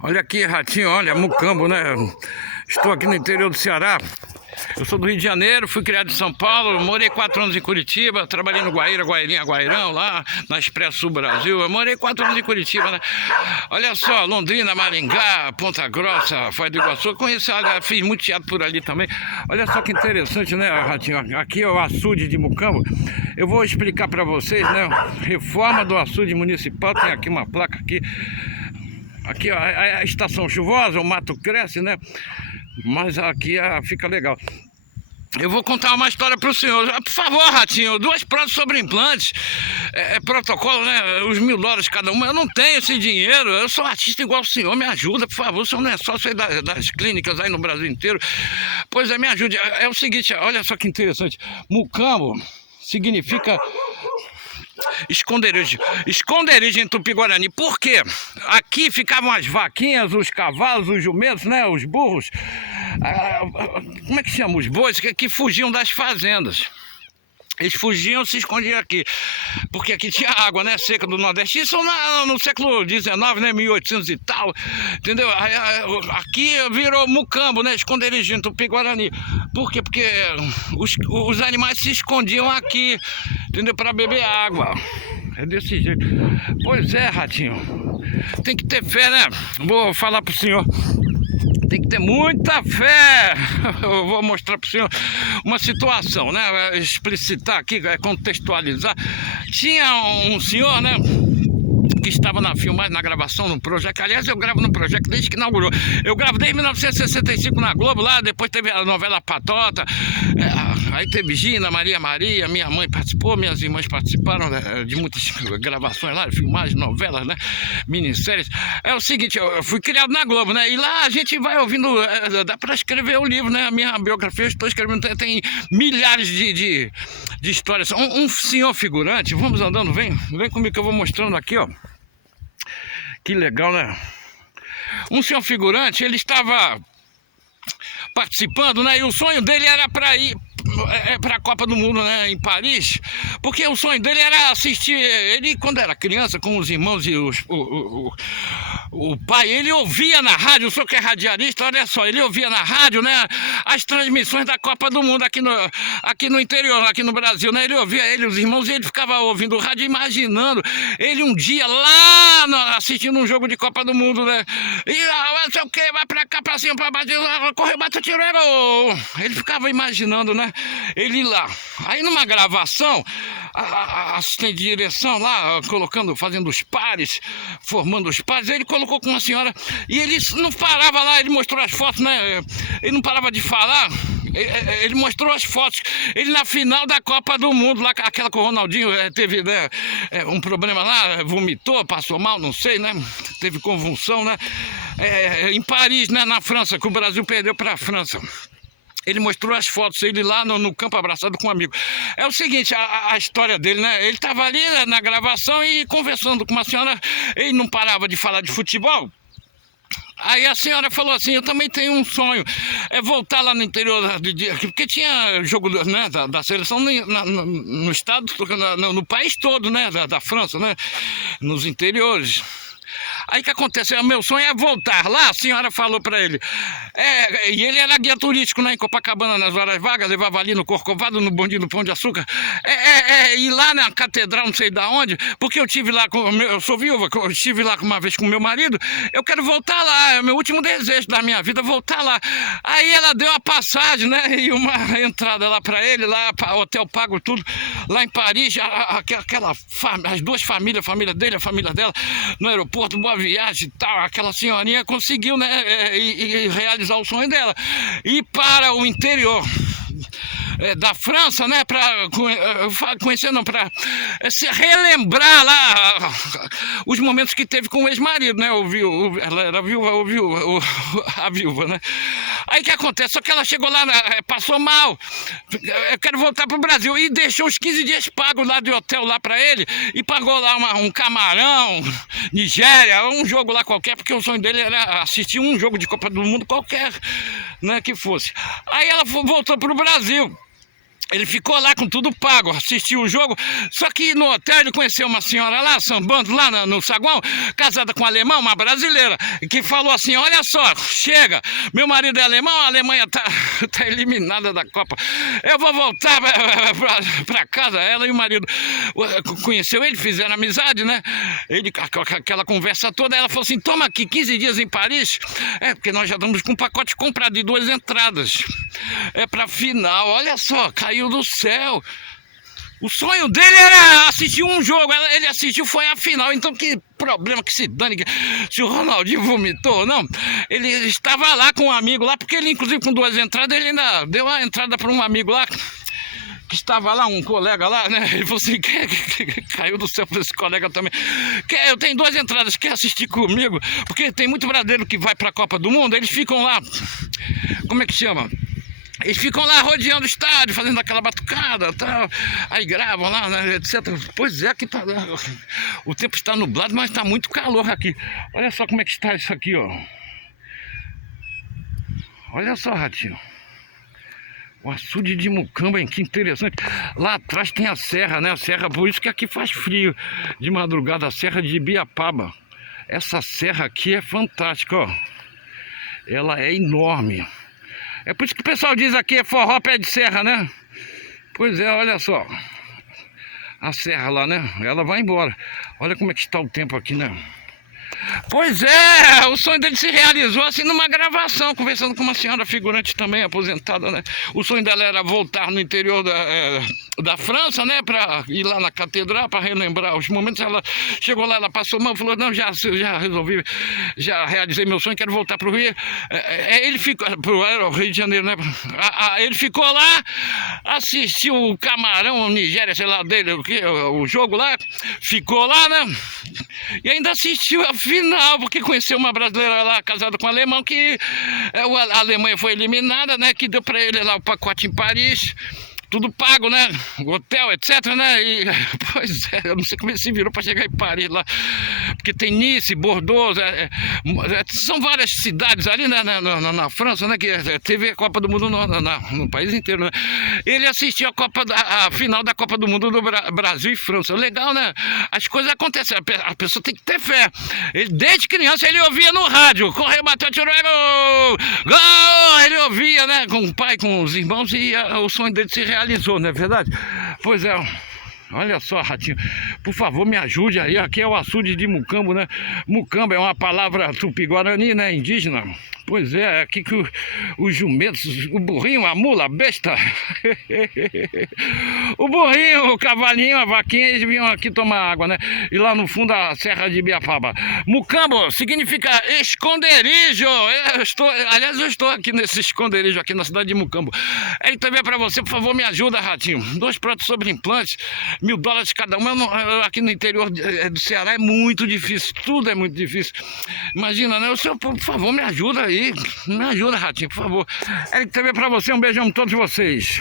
Olha aqui, Ratinho, olha, Mucambo, né? Estou aqui no interior do Ceará. Eu sou do Rio de Janeiro, fui criado em São Paulo, morei 4 anos em Curitiba, trabalhei no Guaíra, Guairinha, Guairão, lá na Expresso Sul Brasil. Eu morei 4 anos em Curitiba, né? Olha só, Londrina, Maringá, Ponta Grossa, Foz do Iguaçu, conheci, fiz muito teatro por ali também. Olha só que interessante, né, Ratinho? Aqui é o açude de Mucambo. Eu vou explicar para vocês, né? Reforma do açude municipal, tem aqui uma placa aqui. Aqui ó, a estação chuvosa, o mato cresce, né? Mas aqui fica legal. Eu vou contar uma história para o senhor. Por favor, Ratinho, 2 provas sobre implantes. Protocolo, né? Os $1000 cada uma. Eu não tenho esse dinheiro. Eu sou artista igual o senhor. Me ajuda, por favor. O senhor não é sócio aí das clínicas aí no Brasil inteiro. Pois é, me ajude. É o seguinte, olha só que interessante. Mucambo significa esconderijo. Esconderijo em Tupi-Guarani. Por quê? Aqui ficavam as vaquinhas, os cavalos, os jumentos, né? Os burros. Como é que chama? Os bois que fugiam das fazendas. Eles fugiam, se escondiam aqui, porque aqui tinha água, né, seca do Nordeste. Isso no século XIX, né, 1800 e tal, entendeu? Aqui virou Mucambo, né, esconderijo em Tupi-Guarani. Por quê? Porque os animais se escondiam aqui, entendeu, para beber água. É desse jeito. Pois é, Ratinho, tem que ter fé, né? Vou falar pro senhor. Tem que ter muita fé. Eu vou mostrar para o senhor uma situação, né? Explicitar aqui, contextualizar. Tinha um senhor, né? Que estava na filmagem, na gravação, no projeto. Aliás, eu gravo no projeto desde que inaugurou. Eu gravo desde 1965 na Globo, lá depois teve a novela Patota, aí teve Gina, Maria, minha mãe participou, minhas irmãs participaram de muitas gravações lá, filmagens, novelas, né, minisséries. É o seguinte, eu fui criado na Globo, né, e lá a gente vai ouvindo, dá para escrever o livro, né, a minha biografia eu estou escrevendo, tem milhares de histórias. Um senhor figurante, vamos andando, vem comigo que eu vou mostrando aqui, ó. Que legal, né? Um senhor figurante, ele estava participando, né? E o sonho dele era para ir para a Copa do Mundo, né, em Paris, porque o sonho dele era assistir. Ele, quando era criança, com os irmãos e o pai, ele ouvia na rádio, o senhor que é radialista, olha só, ele ouvia na rádio, né, as transmissões da Copa do Mundo aqui no interior, aqui no Brasil, né, ele ouvia, os irmãos, e ele ficava ouvindo o rádio, imaginando ele um dia lá assistindo um jogo de Copa do Mundo, né, e não sei o que, vai pra cá, pra cima, pra baixo, corre, bate o tiro, ele ficava imaginando, né, ele lá. Aí numa gravação, a assistente de direção lá, fazendo os pares, formando os pares, ele colocou com uma senhora, e ele não parava lá, ele mostrou as fotos, né, ele não parava de falar, ele mostrou as fotos, ele na final da Copa do Mundo, lá, aquela que o Ronaldinho teve, né, um problema lá, vomitou, passou mal, não sei, né, teve convulsão, né, em Paris, né, na França, que o Brasil perdeu para a França. Ele mostrou as fotos, ele lá no campo abraçado com um amigo. É o seguinte, a história dele, né? Ele estava ali na gravação e conversando com uma senhora, ele não parava de falar de futebol. Aí a senhora falou assim, eu também tenho um sonho, é voltar lá no interior, porque tinha jogo, né, da seleção no estado, no país todo, né, da França, né, nos interiores. Aí o que acontece? O meu sonho é voltar lá, a senhora falou para ele. E ele era guia turístico, né, em Copacabana, nas horas vagas, levava ali no Corcovado, no bondinho do Pão de Açúcar. E lá na catedral, não sei da onde, porque eu tive lá eu sou viúva, eu estive lá uma vez com meu marido, eu quero voltar lá, é o meu último desejo da minha vida, voltar lá. Aí ela deu a passagem, né, e uma entrada lá para ele, lá, hotel pago tudo, lá em Paris, as 2 famílias, a família dele, a família dela, no aeroporto, boa viagem e tal, aquela senhorinha conseguiu, né, e realizar o sonho dela, ir para o interior da França, né, para conhecer, não, para se relembrar lá os momentos que teve com o ex-marido, né, ela era viúva, a viúva, né. Aí o que acontece? Só que ela chegou lá, passou mal, eu quero voltar para o Brasil, e deixou os 15 dias pagos lá de hotel lá para ele, e pagou lá um camarão, Nigéria, um jogo lá qualquer, porque o sonho dele era assistir um jogo de Copa do Mundo qualquer, né, que fosse. Aí ela voltou para o Brasil. Ele ficou lá com tudo pago, assistiu o jogo, só que no hotel ele conheceu uma senhora lá, sambando lá no saguão, casada com um alemão, uma brasileira, que falou assim, olha só, chega, meu marido é alemão, a Alemanha tá eliminada da Copa, eu vou voltar pra casa. Ela e o marido conheceu ele, fizeram amizade, né? Ele, com aquela conversa toda, ela falou assim, toma aqui 15 dias em Paris, porque nós já estamos com um pacote comprado de 2 entradas, pra final, olha só, caiu do céu. O sonho dele era assistir um jogo, ele assistiu, foi a final. Então que problema que se dane se o Ronaldinho vomitou ou não. Ele estava lá com um amigo lá, porque ele inclusive com 2 entradas, ele ainda deu a entrada para um amigo lá, que estava lá, um colega lá, né? Ele falou assim, caiu do céu para esse colega também. Eu tenho 2 entradas, quer assistir comigo? Porque tem muito brasileiro que vai para a Copa do Mundo, eles ficam lá, como é que chama? Eles ficam lá rodeando o estádio, fazendo aquela batucada, tal, aí gravam lá, né, etc. Pois é, aqui tá, o tempo está nublado, mas está muito calor aqui. Olha só como é que está isso aqui, ó. Olha só, Ratinho. O açude de Mucamba, hein? Que interessante. Lá atrás tem a serra, né? A serra, por isso que aqui faz frio de madrugada, a serra de Ibiapaba. Essa serra aqui é fantástica, ó. Ela é enorme. É por isso que o pessoal diz aqui é forró pé de serra, né? Pois é, olha só. A serra lá, né? Ela vai embora. Olha como é que está o tempo aqui, né? Pois é, o sonho dele se realizou assim numa gravação, conversando com uma senhora figurante também, aposentada, né? O sonho dela era voltar no interior da França, né? Pra ir lá na catedral, para relembrar os momentos. Ela chegou lá, ela passou mão, falou, não, já resolvi, já realizei meu sonho, quero voltar pro Rio. Ele ficou, pro Rio de Janeiro, né? Ele ficou lá, assistiu o Camarão, Nigéria, sei lá, dele, o jogo lá, ficou lá, né? E ainda assistiu a final, porque conheceu uma brasileira lá, casada com um alemão, que a Alemanha foi eliminada, né? Que deu pra ele lá o pacote em Paris, tudo pago, né? Hotel, etc, né? E, pois é, eu não sei como ele se virou para chegar em Paris lá, porque tem Nice, Bordeaux, são várias cidades ali, né, na França, né? Que teve a Copa do Mundo no país inteiro, né? Ele assistiu a final da Copa do Mundo do Brasil e França. Legal, né? As coisas acontecem, a pessoa tem que ter fé. Desde criança ele ouvia no rádio, correu, bateu, tirou, gol! Gol! Ele ouvia, né? Com o pai, com os irmãos, e o sonho dele se realizou, não é verdade? Pois é, olha só, Ratinho, por favor me ajude aí, aqui é o açude de Mucambo, né? Mucamba é uma palavra tupi-guarani, né, indígena. Pois é aqui que os jumentos, o burrinho, a mula, a besta, o burrinho, o cavalinho, a vaquinha, eles vinham aqui tomar água, né? E lá no fundo a Serra de Ibiapaba. Mucambo significa esconderijo. Eu estou aqui nesse esconderijo, aqui na cidade de Mucambo. Ele também é para você, por favor, me ajuda, Ratinho. 2 pratos sobre implantes, $1000 cada um. Aqui no interior do Ceará é muito difícil, tudo é muito difícil. Imagina, né? O senhor, por favor, me ajuda aí. Me ajuda, Ratinho, por favor. Ele também é para você, um beijão a todos vocês.